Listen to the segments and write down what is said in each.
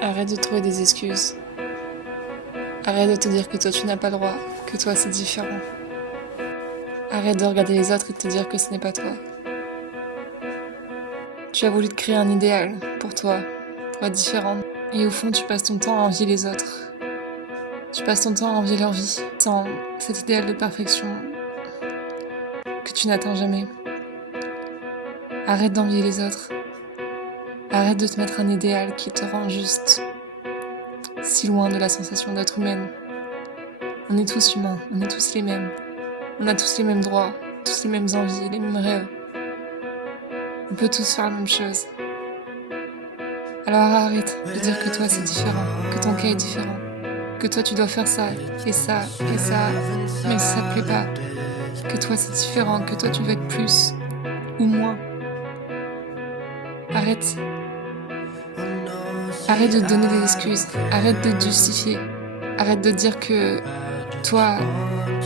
Arrête de trouver des excuses. Arrête de te dire que toi tu n'as pas le droit, que toi c'est différent. Arrête de regarder les autres et de te dire que ce n'est pas toi. Tu as voulu te créer un idéal pour toi, pour être différente. Et au fond, tu passes ton temps à envier les autres. Tu passes ton temps à envier leur vie, sans cet idéal de perfection que tu n'atteins jamais. Arrête d'envier les autres. Arrête de te mettre un idéal qui te rend juste si loin de la sensation d'être humaine. On est tous humains, on est tous les mêmes. On a tous les mêmes droits, tous les mêmes envies, les mêmes rêves. On peut tous faire la même chose. Alors arrête de dire que toi c'est différent, que ton cas est différent, que toi tu dois faire ça, et ça, et ça, même si ça te plaît pas. Que toi c'est différent, que toi tu veux être plus ou moins. Arrête. Arrête de te donner des excuses, arrête de te justifier, arrête de dire que toi,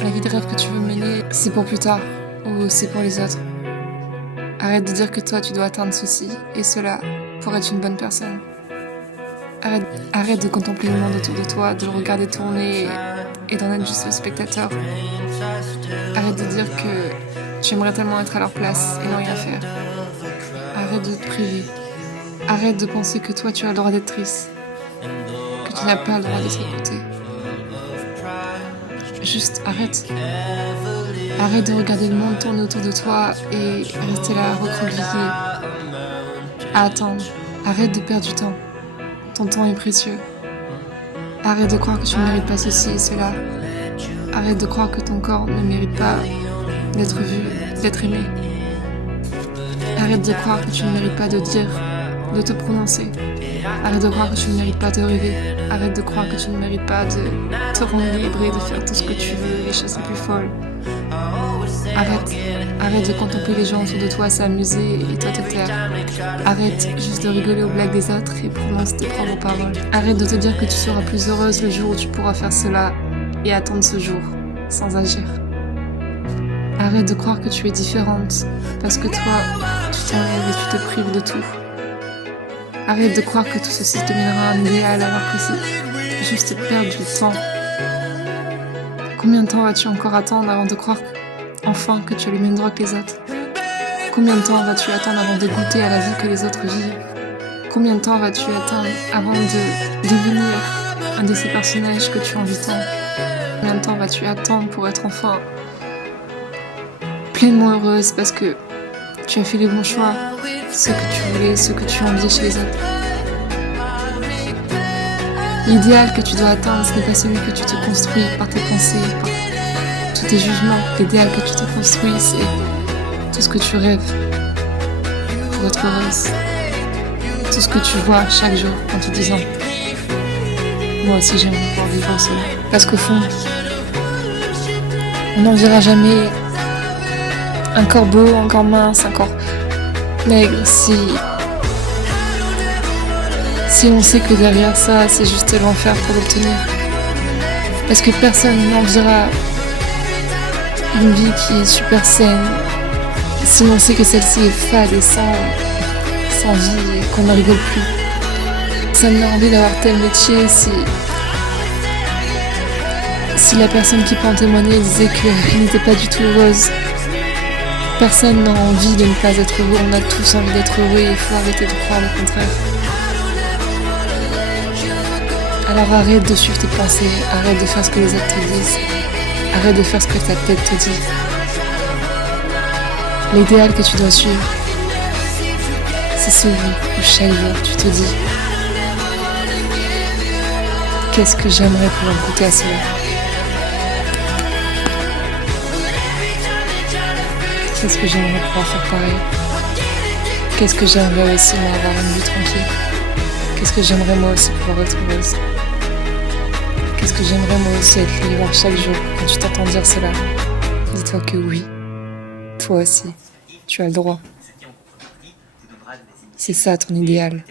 la vie de rêve que tu veux mener, c'est pour plus tard, ou c'est pour les autres. Arrête de dire que toi tu dois atteindre ceci et cela pour être une bonne personne. Arrête de contempler le monde autour de toi, de le regarder tourner et d'en être juste le spectateur. Arrête de dire que tu aimerais tellement être à leur place et ne rien faire. Arrête de te priver. Arrête de penser que toi tu as le droit d'être triste, que tu n'as pas le droit d'être écouté. Juste arrête. Arrête de regarder le monde tourner autour de toi et rester là recroquevillé, à attendre. Arrête de perdre du temps. Ton temps est précieux. Arrête de croire que tu ne mérites pas ceci et cela. Arrête de croire que ton corps ne mérite pas d'être vu, d'être aimé. Arrête de croire que tu ne mérites pas de dire, de te prononcer. Arrête de croire que tu ne mérites pas de rêver. Arrête de croire que tu ne mérites pas de te rendre libre et de faire tout ce que tu veux, les choses les plus folles. Arrête de contempler les gens autour de toi s'amuser et toi te taire. Arrête juste de rigoler aux blagues des autres et prononce tes propres paroles. Arrête de te dire que tu seras plus heureuse le jour où tu pourras faire cela et attendre ce jour, sans agir. Arrête de croire que tu es différente parce que toi, tu t'enlèves et tu te prives de tout. Arrête de croire que tout ceci te mènera à un idéal alors que c'est juste perdre du temps. Combien de temps vas-tu encore attendre avant de croire enfin que tu as les mêmes droits que les autres? Combien de temps vas-tu attendre avant de goûter à la vie que les autres vivent? Combien de temps vas-tu attendre avant de devenir un de ces personnages que tu envies tant? Combien de temps vas-tu attendre pour être enfin pleinement heureuse parce que tu as fait les bons choix, ce que tu voulais, ce que tu enviais chez les autres? L'idéal que tu dois atteindre, ce n'est pas celui que tu te construis par tes pensées, par tous tes jugements. L'idéal que tu te construis, c'est tout ce que tu rêves pour être heureuse. Tout ce que tu vois chaque jour en te disant « Moi aussi j'aimerais pouvoir vivre cela ». Parce qu'au fond, on n'en verra jamais un corps beau, un corps mince, un corps maigre si on sait que derrière ça, c'est juste l'enfer pour l'obtenir. Parce que personne n'enviera une vie qui est super saine si on sait que celle-ci est fade et sans vie et qu'on ne rigole plus. Personne n'a envie d'avoir tel métier si la personne qui peut en témoigner disait qu'elle n'était pas du tout heureuse. Personne n'a envie de ne pas être heureux, on a tous envie d'être heureux et il faut arrêter de croire le contraire. Alors arrête de suivre tes pensées, arrête de faire ce que les autres te disent, arrête de faire ce que ta tête te dit. L'idéal que tu dois suivre, c'est celui où chaque jour tu te dis « Qu'est-ce que j'aimerais pouvoir goûter à cela ?» Qu'est-ce que j'aimerais pouvoir faire pareil? Qu'est-ce que j'aimerais aussi moi avoir une vie tranquille? Qu'est-ce que j'aimerais moi aussi pouvoir être heureuse? Qu'est-ce que j'aimerais moi aussi être libre chaque jour quand tu t'entends dire cela? Dis-toi que oui, toi aussi, tu as le droit. C'est ça ton idéal.